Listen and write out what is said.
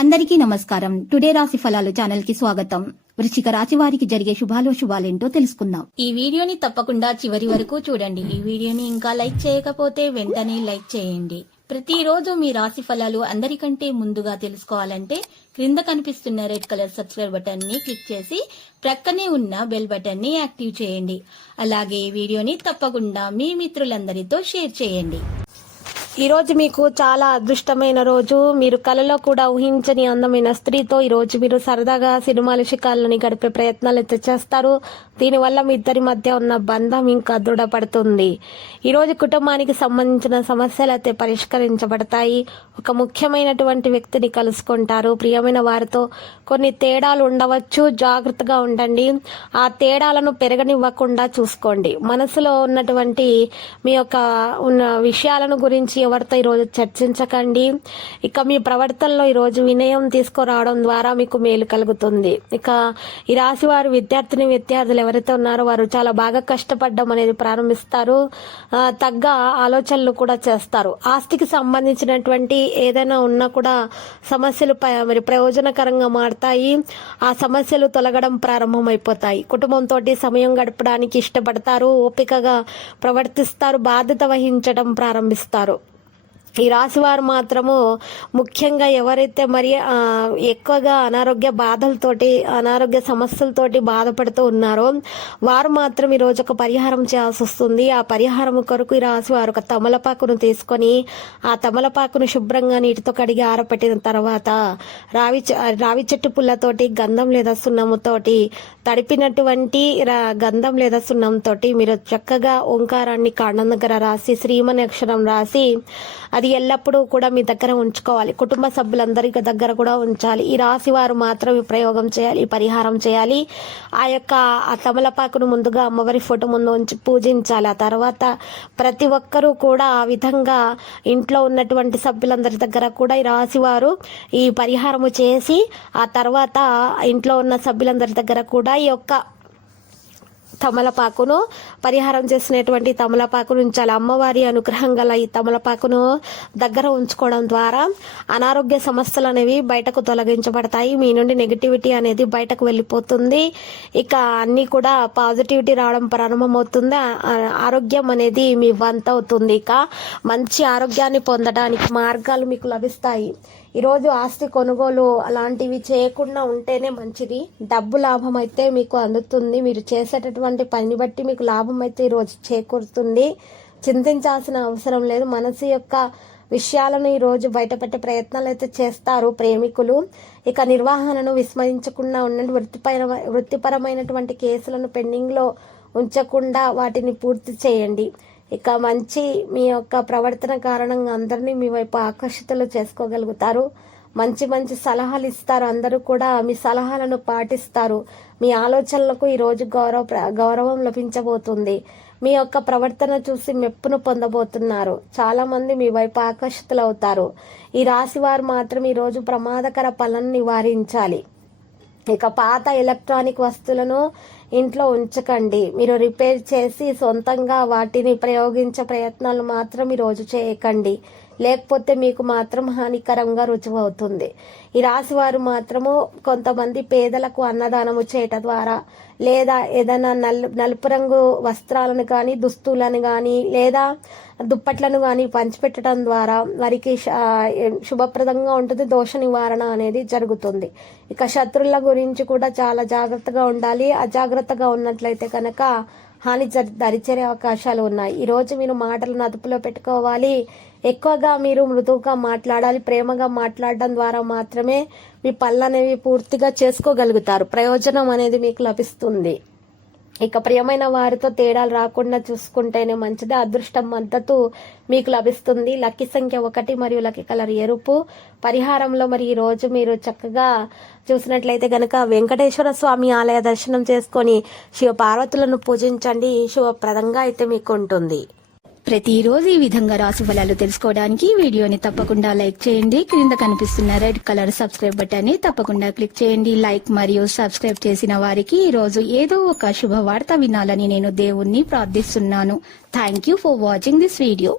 అందరికీ నమస్కారం. టుడే రాశి ఫలాలు ఛానల్ కి స్వాగతం. వృశ్చిక రాశి వారికి జరిగే శుభాలేంటో తెలుసుకుందాం. ఈ వీడియోని తప్పకుండా చివరి వరకు చూడండి. ఈ వీడియోని ఇంకా లైక్ చేయకపోతే వెంటనే లైక్ చేయండి. ప్రతిరోజు మీ రాశి ఫలాలు అందరికంటే ముందుగా తెలుసుకోవాలంటే క్రింద కనిపిస్తున్న రెడ్ కలర్ సబ్స్క్రైబ్ బటన్ ని క్లిక్ చేసి ప్రక్కనే ఉన్న బెల్ బటన్ ని యాక్టివ్ చేయండి. అలాగే ఈ వీడియోని తప్పకుండా మీ మిత్రులందరితో షేర్ చేయండి. ఈ రోజు మీకు చాలా అదృష్టమైన రోజు. మీరు కలలో కూడా ఊహించని అందమైన స్త్రీతో ఈ రోజు మీరు సరదాగా సినిమాల శిఖాలని గడిపే ప్రయత్నాలు అయితే చేస్తారు. దీనివల్ల మీ ఇద్దరి మధ్య ఉన్న బంధం ఇంకా దృఢపడుతుంది. ఈ రోజు కుటుంబానికి సంబంధించిన సమస్యలు అయితే పరిష్కరించబడతాయి. ఒక ముఖ్యమైనటువంటి వ్యక్తిని కలుసుకుంటారు. ప్రియమైన వారితో కొన్ని తేడాలు ఉండవచ్చు, జాగ్రత్తగా ఉండండి. ఆ తేడాలను పెరగనివ్వకుండా చూసుకోండి. మనసులో ఉన్నటువంటి మీ యొక్క ఉన్న విషయాలను గురించి ఎవరితో ఈరోజు చర్చించకండి. ఇక మీ ప్రవర్తనలో ఈరోజు వినయం తీసుకురావడం ద్వారా మీకు మేలు కలుగుతుంది. ఇక ఈ రాశి వారు విద్యార్థులు ఎవరైతే ఉన్నారో వారు చాలా బాగా కష్టపడడం అనేది ప్రారంభిస్తారు. తగ్గ ఆలోచనలు కూడా చేస్తారు. ఆస్తికి సంబంధించినటువంటి ఏదైనా ఉన్నా కూడా సమస్యలు మరి ప్రయోజనకరంగా మారతాయి. ఆ సమస్యలు తొలగడం ప్రారంభమైపోతాయి. కుటుంబంతో సమయం గడపడానికి ఇష్టపడతారు. ఓపికగా ప్రవర్తిస్తారు. బాధ్యత వహించడం ప్రారంభిస్తారు. ఈ రాశి వారు మాత్రము ముఖ్యంగా ఎవరైతే మరి ఎక్కువగా అనారోగ్య సమస్యలతోటి బాధపడుతూ ఉన్నారో వారు మాత్రం ఈరోజు ఒక పరిహారం చేయాల్సి వస్తుంది. ఆ పరిహారం కొరకు ఈ రాశి వారు ఒక తమలపాకును తీసుకొని ఆ తమలపాకును శుభ్రంగా నీటితో కడిగి ఆరపెట్టిన తర్వాత రావి చెట్టు పుల్లతోటి గంధం లేదా సున్నముతోటి తడిపినటువంటి గంధం లేదా సున్నంతోటి మీరు చక్కగా ఓంకారాన్ని కాండం దగ్గర రాసి శ్రీమని అక్షరం రాసి అది ఎల్లప్పుడూ కూడా మీ దగ్గర ఉంచుకోవాలి. కుటుంబ సభ్యులందరి దగ్గర కూడా ఉంచాలి. ఈ రాశి వారు మాత్రం ఈ ప్రయోగం చేయాలి, పరిహారం చేయాలి. ఆ తమలపాకును ముందుగా అమ్మవారి ఫోటో ముందు ఉంచి పూజించాలి. ఆ తర్వాత ప్రతి ఒక్కరూ కూడా ఆ విధంగా ఇంట్లో ఉన్నటువంటి సభ్యులందరి దగ్గర కూడా ఈ రాశి వారు ఈ పరిహారము చేసి ఆ తర్వాత ఇంట్లో ఉన్న సభ్యులందరి దగ్గర కూడా ఈ యొక్క తమలపాకును పరిహారం చేసినటువంటి తమలపాకును ఉంచాలి. అమ్మవారి అనుగ్రహం గల ఈ తమలపాకును దగ్గర ఉంచుకోవడం ద్వారా అనారోగ్య సమస్యలు అనేవి బయటకు తొలగించబడతాయి. మీ నుండి నెగిటివిటీ అనేది బయటకు వెళ్ళిపోతుంది. ఇక అన్ని కూడా పాజిటివిటీ రావడం ప్రారంభమవుతుంది. ఆరోగ్యం అనేది మీ వంత అవుతుంది. ఇక మంచి ఆరోగ్యాన్ని పొందడానికి మార్గాలు మీకు లభిస్తాయి. ఈరోజు ఆస్తి కొనుగోలు అలాంటివి చేయకుండా ఉంటేనే మంచిది. డబ్బు లాభం అయితే మీకు అందుతుంది. మీరు చేసేటటువంటి పని బట్టి మీకు లాభం అయితే ఈరోజు చేకూరుతుంది. చింతించాల్సిన అవసరం లేదు. మనసు యొక్క విషయాలను ఈరోజు బయటపెట్టే ప్రయత్నాలు అయితే చేస్తారు ప్రేమికులు. ఇక నిర్వహణను విస్మరించకుండా ఉండండి. వృత్తిపరమైనటువంటి కేసులను పెండింగ్లో ఉంచకుండా వాటిని పూర్తి చేయండి. ఇక మంచి మీ యొక్క ప్రవర్తన కారణంగా అందరినీ మీ వైపు ఆకర్షితులు చేసుకోగలుగుతారు. మంచి మంచి సలహాలు ఇస్తారు. అందరూ కూడా మీ సలహాలను పాటిస్తారు. మీ ఆలోచనలకు ఈరోజు గౌరవం లభించబోతుంది. మీ యొక్క ప్రవర్తన చూసి మెప్పును పొందబోతున్నారు. చాలా మంది మీ వైపు ఆకర్షితులు అవుతారు. ఈ రాశి వారు మాత్రం ఈరోజు ప్రమాదకర పనులను నివారించాలి. ఇక పాత ఎలక్ట్రానిక్ వస్తువులను ఇంట్లో ఉంచకండి. మీరు రిపేర్ చేసి సొంతంగా వాటిని ప్రయోగించే ప్రయత్నాలు మాత్రం ఈరోజు చేయకండి. లేకపోతే మీకు మాత్రం హానికరంగా రుజువవుతుంది. ఈ రాశి వారు మాత్రము కొంతమంది పేదలకు అన్నదానము చేయటం ద్వారా లేదా ఏదైనా నలుపు రంగు వస్త్రాలను కానీ దుస్తులను కానీ లేదా దుప్పట్లను కానీ పంచిపెట్టడం ద్వారా వారికి శుభప్రదంగా ఉంటుంది. దోష నివారణ అనేది జరుగుతుంది. ఇక శత్రువుల గురించి కూడా చాలా జాగ్రత్తగా ఉండాలి. అజాగ్రత్తగా ఉన్నట్లయితే కనుక హాని దరిచేరే అవకాశాలు ఉన్నాయి. ఈరోజు మీరు మాటలను అదుపులో పెట్టుకోవాలి. ఎక్కువగా మీరు మృదువుగా మాట్లాడాలి. ప్రేమగా మాట్లాడడం ద్వారా మాత్రమే మీ పనులు అనేవి పూర్తిగా చేసుకోగలుగుతారు. ప్రయోజనం అనేది మీకు లభిస్తుంది. ఇక ప్రియమైన వారితో తేడాలు రాకుండా చూసుకుంటేనే మంచిది. అదృష్టం మద్దతు మీకు లభిస్తుంది. లక్కీ సంఖ్య 1 మరియు లక్కీ కలర్ ఎరుపు. పరిహారంలో మరి ఈ రోజు మీరు చక్కగా చూసినట్లయితే గనక వెంకటేశ్వర స్వామి ఆలయ దర్శనం చేసుకొని శివ పార్వతులను పూజించండి. శుభప్రదంగా అయితే మీకు ఉంటుంది. ప్రతిరోజు ఈ విధంగా రాశి ఫలాలు తెలుసుకోవడానికి వీడియోని తప్పకుండా లైక్ చేయండి. క్రింద కనిపిస్తున్న రెడ్ కలర్ సబ్స్క్రైబ్ బటన్ ని తప్పకుండా క్లిక్ చేయండి. లైక్ మరియు సబ్స్క్రైబ్ చేసిన వారికి ఈ రోజు ఏదో ఒక శుభవార్త వినాలని నేను దేవుణ్ణి ప్రార్థిస్తున్నాను. Thank you for watching this video.